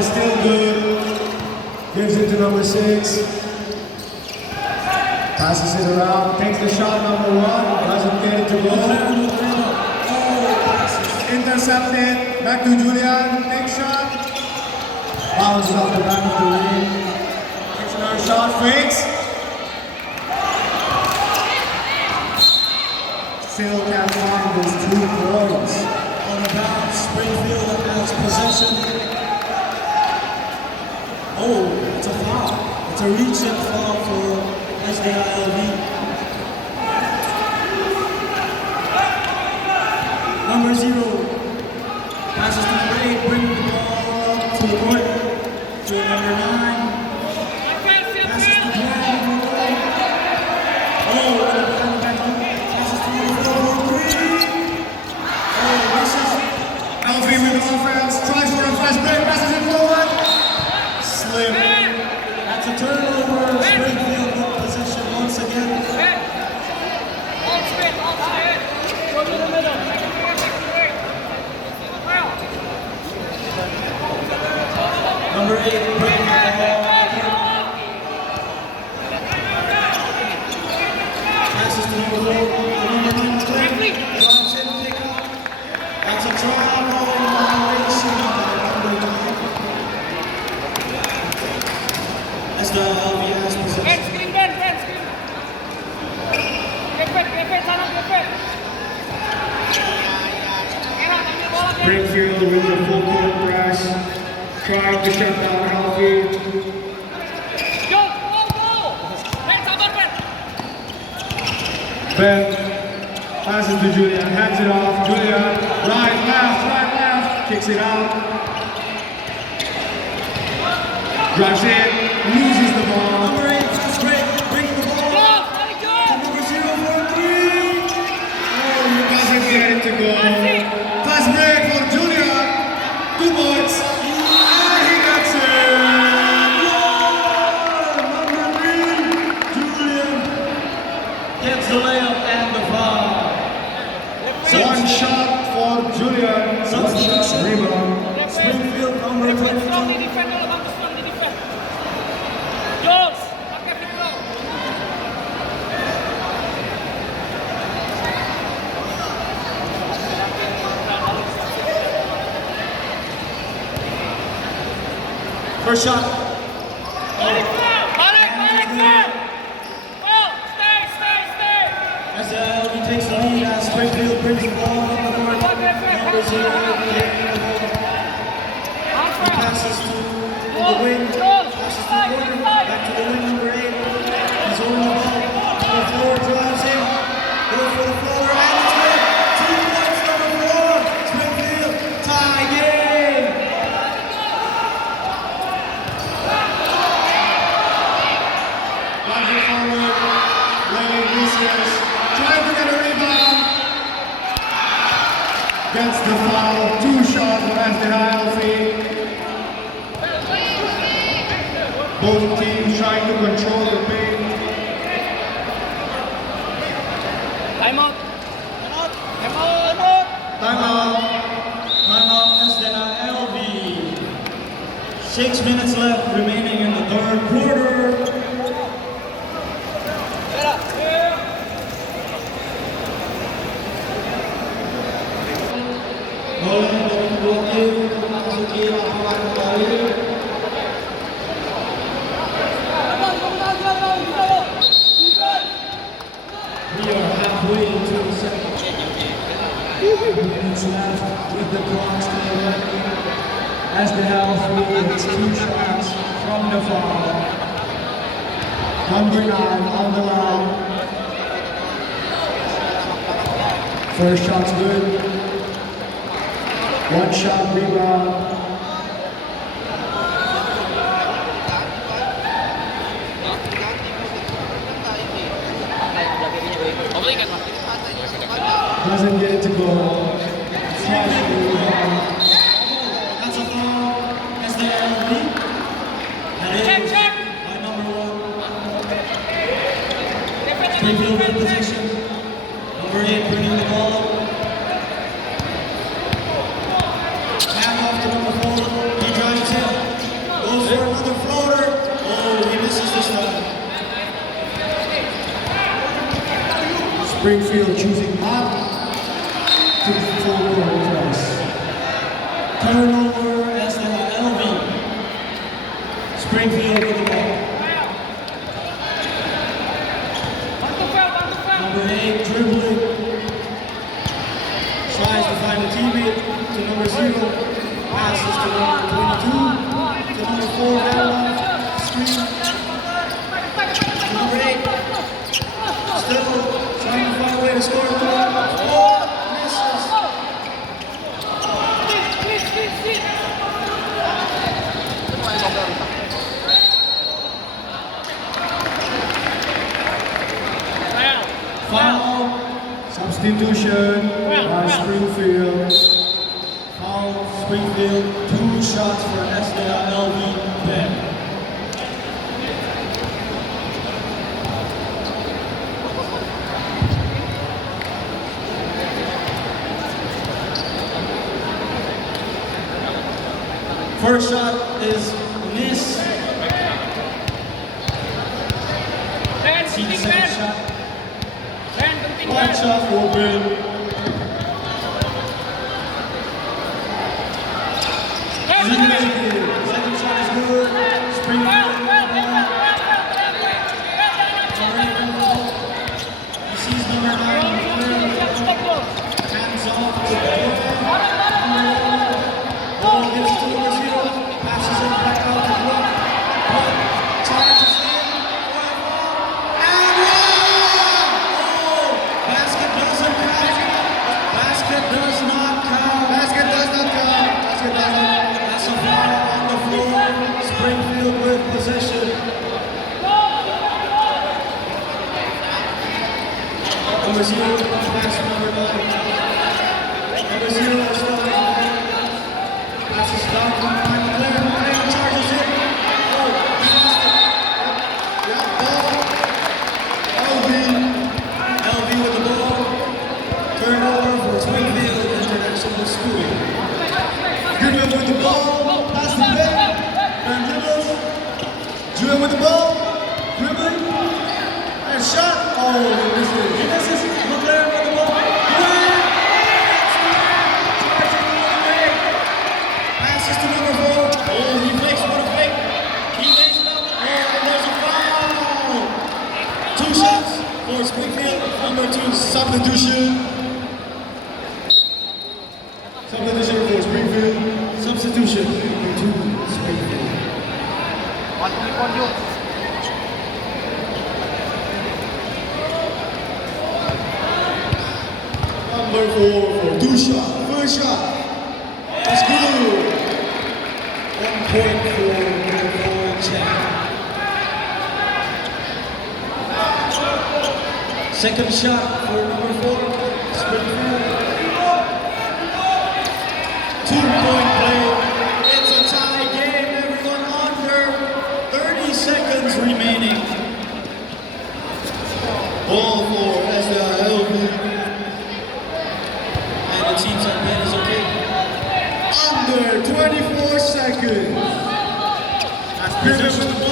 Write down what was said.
is still good. Gives it to number 6. Passes it around, takes the shot, number 1, doesn't get it to go. Intercepted, back to Julian, next shot. Bounces off the back of the ring. Takes another shot, fakes. Still can't find those 2 points. On the bounce, Springfield has possession. Oh, it's a foul. It's a reaching foul for SDILV. Number 0 passes to the right, bringing the ball up to the court. To number 9. Passes to the right. Oh, and the back up. Passes to number 3. Oh, misses. Alfie with the offense, tries for a fast break, passes it forward. Slip. That's a turnover. Springfield with possession once again. Go to the middle. Number 8, bringing the ball. Passes to number 4. Number 9, drives in, pick up. That's a travel violation by number 9. As the LVS possession. Springfield with the full court press, trying to shut down Alfie. Ben passes to Julian, hands it off. Julian, right, left, kicks it out. Drives in, loses the ball. Number 8, fast break, bringing the ball up. Number 0 for 3. Oh, doesn't get it to go. Fast break for Julian. 2 points. And he gets it. Number 3, Julian gets the layup and the foul. One shot for Julian. One shot rebound. Springfield number 22. First shot. As LV takes the lead, as Springfield brings the ball up the court. Number 0, he passes to the wing, passes to the corner, back to the wing, number 8. He's holding the ball to the floor, drives in, goes for the floater, and it's good. 2 points, number 4. Springfield, tie game. Roger forward, Ray Lucius, trying to get a rebound. Gets the foul, 2 shots for Alfie. Both teams trying to control the paint. Timeout. Timeout, SDILV. 6 minutes left remaining in the 3rd quarter. Bola dari blokir memasuki lapangan kembali. We are halfway into the second. 2 minutes left with the clock still running. As the half leads 2 shots from the foul. Number 9 on the line. First shot's good. 1 shot rebound. Doesn't get it to go. Flash rebound. That's a foul. SDILV. That is by number 1. Springfield with possession. Number 8 bringing the ball up. Hand off to number 4. He drives in. Springfield choosing not to full court press. Turnover as the LV. Springfield with the ball. Number 8 dribbling. Tries to find a teammate to number 0. Passes to number 22. To number 4. Handoff. Screen. To number 8. Still trying to find a way to score. Oh, misses. Foul. Substitution by Springfield. Foul Springfield. 2 shots for SDLV Ben. First shot is miss. See the second shot. One shot for Ben. Second shot is good. Springfield. He sees number 9. Hands off to the ball gets to number 0. Passes it back out to Brook. Brook charges in. And oh! Basket doesn't count. Basket does not count. Basket does not count. Basket does not. That's a foul on the floor. Springfield with possession. Number 0 pass to number 9. Number 0 is still in. Passes down to number 9. McLaren charges in. Oh, he lost it. Yeah, ball. LV with the ball. Turnover for Springfield International School. Goodman with the ball. Pass to Ben. Ben dribbles. Julian with the ball. Dribbling. And shot. Oh, he misses. He misses. McLaren with the ball. Passes to number 4. Oh, he fakes for the fake. He makes it up. Oh, and there's a foul. 2 shots for Springfield. Number 2, substitution. Substitution for Springfield. Substitution. Number 2, Springfield. Number 4 for 2 shot. First shot. That's good. 1 point for number 4, Chad. Second shot for number 4, Springfield. 2-point play. It's a tie game, everyone. Under 30 seconds remaining. Ball for SDLV. And it seems that Ben is okay. Under 24 seconds. Goodman with the ball.